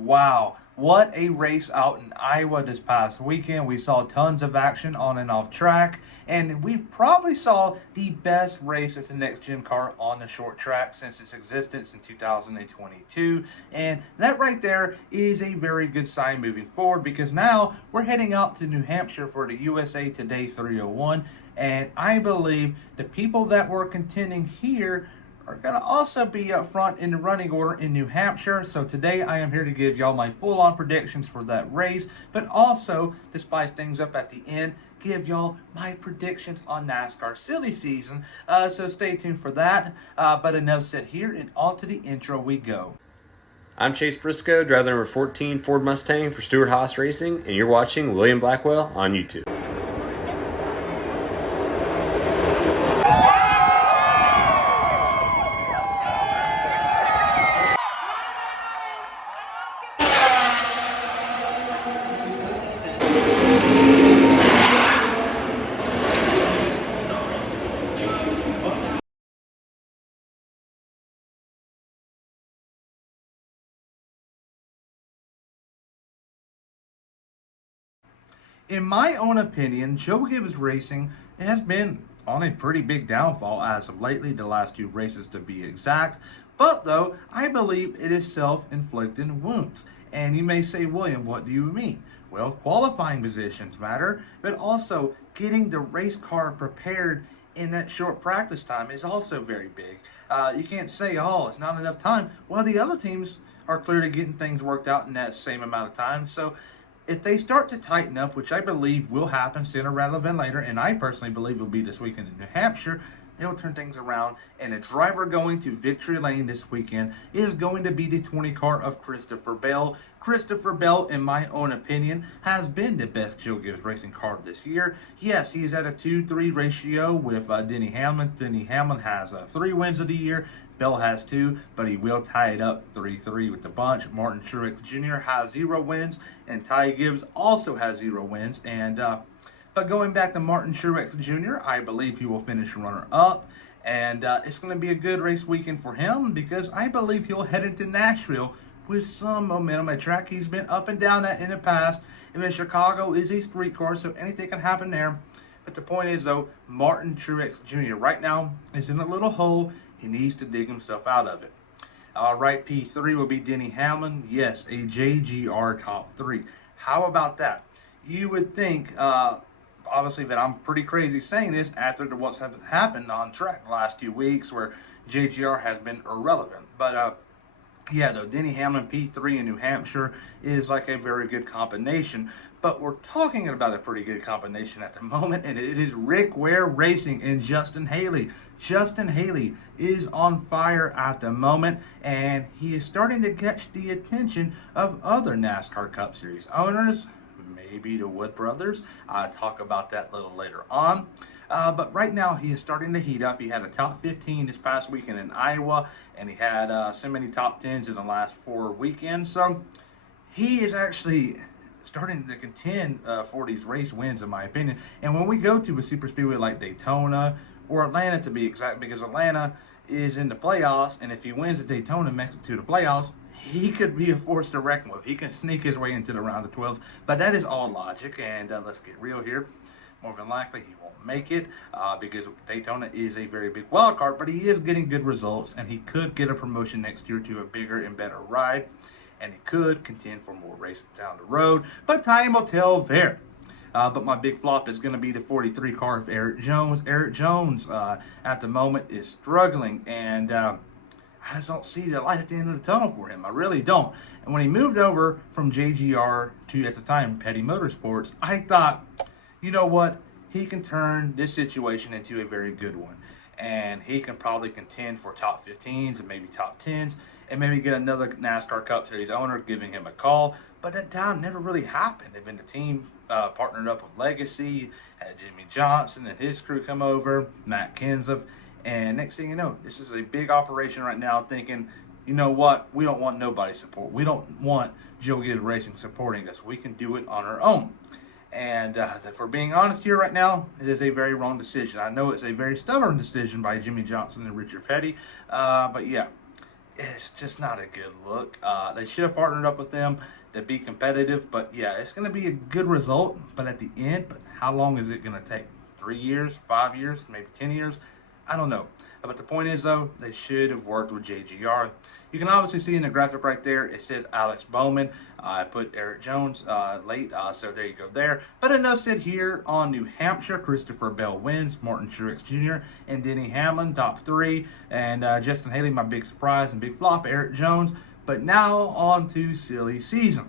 Wow, what a race out in Iowa this past weekend. We saw tons of action on and off track, and we probably saw the best race with the next gen car on the short track since its existence in 2022. And that right there is a very good sign moving forward because now we're heading out to New Hampshire for the USA Today 301. And I believe the people that were contending here are going to also be up front in the running order in New Hampshire. So today I am here to give y'all my full-on predictions for that race, but also to spice things up at the end, give y'all my predictions on NASCAR silly season. So stay tuned for that. But enough said here, and on to the intro we go. I'm Chase Briscoe, driver number 14 Ford Mustang for Stewart Haas Racing, and you're watching William Blackwell on YouTube. In my own opinion, Joe Gibbs Racing has been on a pretty big downfall as of lately, the last two races to be exact. But though, I believe it is self-inflicted wounds. And you may say, William, what do you mean? Well, qualifying positions matter, but also getting the race car prepared in that short practice time is also very big. You can't say, oh, it's not enough time. Well, the other teams are clearly getting things worked out in that same amount of time. So if they start to tighten up, which I believe will happen sooner rather than later, and I personally believe will be this weekend in New Hampshire, they'll turn things around. And the driver going to victory lane this weekend is going to be the 20 car of Christopher Bell. Christopher Bell, in my own opinion, has been the best Joe Gibbs Racing car this year. Yes, he's at a 2-3 ratio with Denny Hamlin. Denny Hamlin has 3 wins of the year. Bell has 2, but he will tie it up 3-3 with the bunch. Martin Truex Jr. has 0 wins, and Ty Gibbs also has 0 wins. And but going back to Martin Truex Jr., I believe he will finish runner-up. And it's going to be a good race weekend for him because I believe he'll head into Nashville with some momentum. A track he's been up and down at in the past. And Chicago is a street course, so anything can happen there. But the point is, though, Martin Truex Jr. right now is in a little hole. He needs to dig himself out of it. All right, P3 will be Denny Hamlin. Yes, a JGR top 3. How about that? You would think, obviously, that I'm pretty crazy saying this after what's happened on track the last 2 weeks where JGR has been irrelevant. But yeah, though, Denny Hamlin P3 in New Hampshire is like a very good combination. But we're talking about a pretty good combination at the moment, and it is Rick Ware Racing and Justin Haley. Justin Haley is on fire at the moment, and he is starting to catch the attention of other NASCAR Cup Series owners, maybe the Wood Brothers. I'll talk about that a little later on. But right now, he is starting to heat up. He had a top 15 this past weekend in Iowa, and he had so many top 10s in the last 4 weekends. So he is actually starting to contend for these race wins, in my opinion. And when we go to a super speedway like Daytona or Atlanta, to be exact, because Atlanta is in the playoffs, and if he wins at Daytona and makes it to the playoffs, he could be a force to reckon with. He can sneak his way into the round of 12, but that is all logic, and let's get real here. More than likely, he won't make it because Daytona is a very big wild card, but he is getting good results, and he could get a promotion next year to a bigger and better ride, and he could contend for more races down the road, but time will tell there. But my big flop is going to be the 43 car of Eric Jones. Eric Jones, at the moment, is struggling, and I just don't see the light at the end of the tunnel for him. I really don't. And when he moved over from JGR to, at the time, Petty Motorsports, I thought, you know what? He can turn this situation into a very good one. And he can probably contend for top 15s and maybe top 10s and maybe get another NASCAR Cup Series owner giving him a call. But that time never really happened. They've been the team partnered up with Legacy, had Jimmy Johnson and his crew come over, Matt Kenseth. And next thing you know, this is a big operation right now thinking, you know what? We don't want nobody's support. We don't want Joe Gibbs Racing supporting us. We can do it on our own. And if we're being honest here right now, it is a very wrong decision. I know it's a very stubborn decision by Jimmy Johnson and Richard Petty, but yeah, it's just not a good look. They should have partnered up with them to be competitive, but yeah, it's going to be a good result. But at the end, but how long is it going to take? 3 years, 5 years, maybe 10 years? I don't know. But the point is, though, they should have worked with JGR. You can obviously see in the graphic right there, it says Alex Bowman. I put Eric Jones late, so there you go there. But it does sit here on New Hampshire. Christopher Bell wins, Martin Truex Jr. and Denny Hamlin, top three. And Justin Haley, my big surprise and big flop, Eric Jones. But now on to silly season.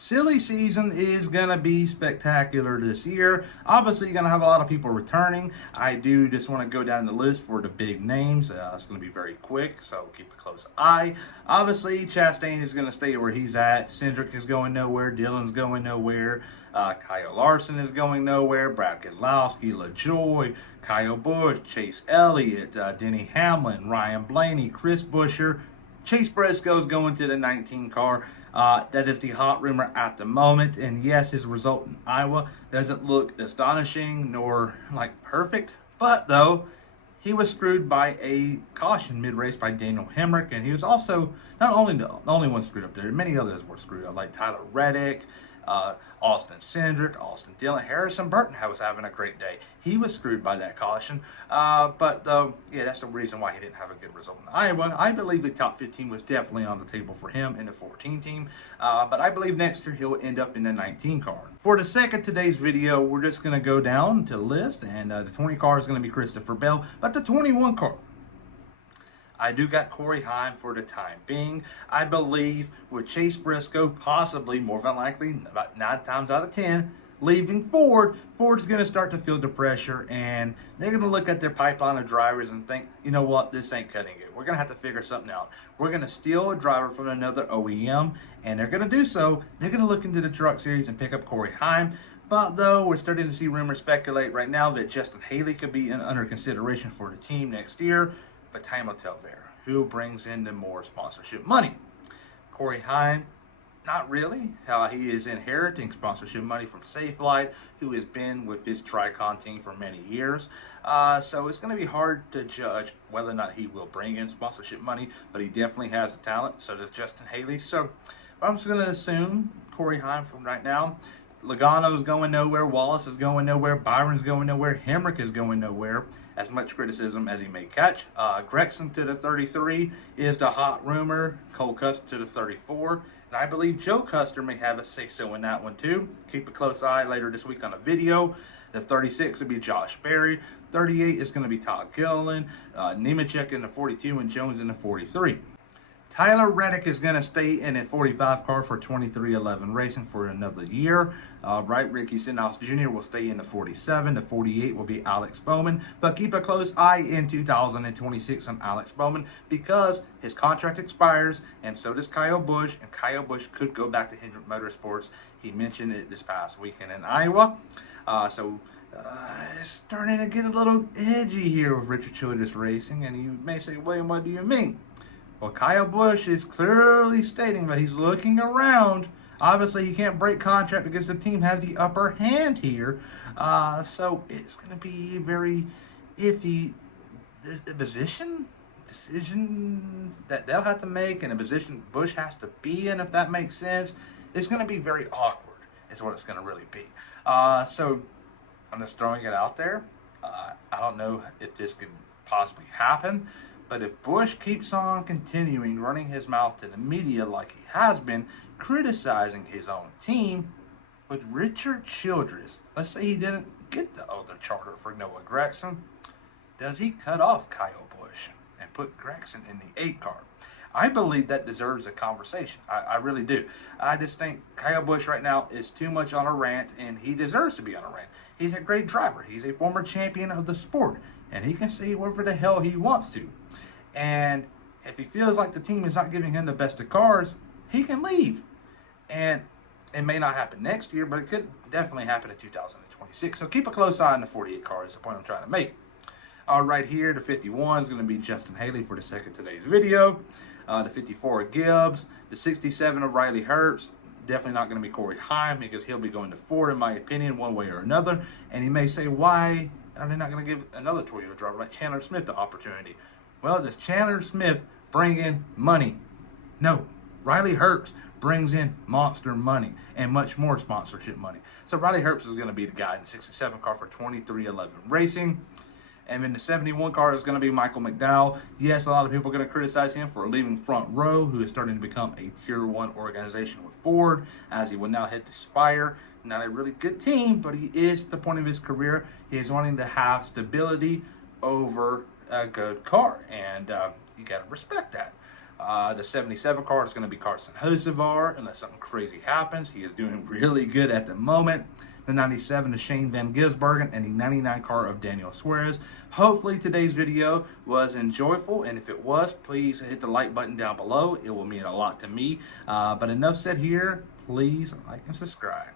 Silly season is going to be spectacular this year. Obviously, you're going to have a lot of people returning. I do just want to go down the list for the big names. It's going to be very quick, so keep a close eye. Obviously, Chastain is going to stay where he's at. Cindric is going nowhere. Dillon's going nowhere. Kyle Larson is going nowhere. Brad Keselowski, LaJoy, Kyle Busch, Chase Elliott, Denny Hamlin, Ryan Blaney, Chris Buescher. Chase Briscoe is going to the 19 car. That is the hot rumor at the moment. And yes, his result in Iowa doesn't look astonishing nor like perfect. But though, he was screwed by a caution mid-race by Daniel Hemrick. And he was also not only the only one screwed up there. Many others were screwed up, like Tyler Reddick, Austin Cindric, Austin Dillon, Harrison Burton was having a great day. He was screwed by that caution. But yeah, that's the reason why he didn't have a good result in Iowa. I believe the top 15 was definitely on the table for him in the 14 team. But I believe next year he'll end up in the 19 car. For the sake of today's video, we're just going to go down to the list. And the 20 car is going to be Christopher Bell. But the 21 car, I do got Corey Heim for the time being. I believe with Chase Briscoe possibly, more than likely, about 9 times out of 10, leaving Ford, Ford is going to start to feel the pressure, and they're going to look at their pipeline of drivers and think, you know what, this ain't cutting it. We're going to have to figure something out. We're going to steal a driver from another OEM, and they're going to do so. They're going to look into the truck series and pick up Corey Heim. But though we're starting to see rumors speculate right now that Justin Haley could be under consideration for the team next year. But time will tell there. Who brings in the more sponsorship money? Corey Heim, not really. He is inheriting sponsorship money from Safelite, who has been with his Tricon team for many years. So it's going to be hard to judge whether or not he will bring in sponsorship money, but he definitely has the talent. So does Justin Haley. So I'm just going to assume Corey Heim from right now. Logano's going nowhere. Wallace is going nowhere. Byron's going nowhere. Hemrick is going nowhere. As much criticism as he may catch. Grexon to the 33 is the hot rumor. Cole Custer to the 34. And I believe Joe Custer may have a say-so in that one too. Keep a close eye later this week on a video. The 36 will be Josh Berry. 38 is going to be Todd Gilliland. Nemechek in the 42 and Jones in the 43. Tyler Reddick is going to stay in a 45 car for 23XI Racing for another year. Right, Ricky Stenhouse Jr. will stay in the 47. The 48 will be Alex Bowman. But keep a close eye in 2026 on Alex Bowman because his contract expires, and so does Kyle Busch. And Kyle Busch could go back to Hendrick Motorsports. He mentioned it this past weekend in Iowa. It's starting to get a little edgy here with Richard Childress Racing. And you may say, William, what do you mean? Well, Kyle Busch is clearly stating that he's looking around. Obviously, he can't break contract because the team has the upper hand here. So it's going to be a very iffy decision that they'll have to make, and a position Busch has to be in, if that makes sense. It's going to be very awkward, is what it's going to really be. So I'm just throwing it out there. I don't know if this could possibly happen. But if Busch keeps on continuing running his mouth to the media like he has been, criticizing his own team, with Richard Childress, let's say he didn't get the other charter for Noah Gragson, does he cut off Kyle Busch and put Gragson in the 8 car? I believe that deserves a conversation. I really do. I just think Kyle Busch right now is too much on a rant, and he deserves to be on a rant. He's a great driver. He's a former champion of the sport, and he can say whatever the hell he wants to. And if he feels like the team is not giving him the best of cars, he can leave. And it may not happen next year, but it could definitely happen in 2026. So keep a close eye on the 48 car is the point I'm trying to make. Right here, the 51 is going to be Justin Haley for the sake of today's video. The 54 of Gibbs. The 67 of Riley Herbst. Definitely not going to be Corey Heim because he'll be going to Ford, in my opinion, one way or another. And he may say, why are they not going to give another Toyota driver like Chandler Smith the opportunity? Well, this Chandler Smith bring in money. No, Riley Herbst brings in monster money and much more sponsorship money. So Riley Herbst is going to be the guy in the 67 car for 2311 Racing. And in the 71 car is going to be Michael McDowell. Yes, a lot of people are going to criticize him for leaving Front Row, who is starting to become a Tier 1 organization with Ford, as he will now head to Spire. Not a really good team, but he is at the point of his career. He is wanting to have stability over a good car, and you got to respect that. The 77 car is going to be Carson Hocevar, unless something crazy happens. He is doing really good at the moment. The 97 is Shane Van Gisbergen, and the 99 car of Daniel Suarez. Hopefully today's video was enjoyable, and if it was, please hit the like button down below. It will mean a lot to me. But enough said here. Please like and subscribe.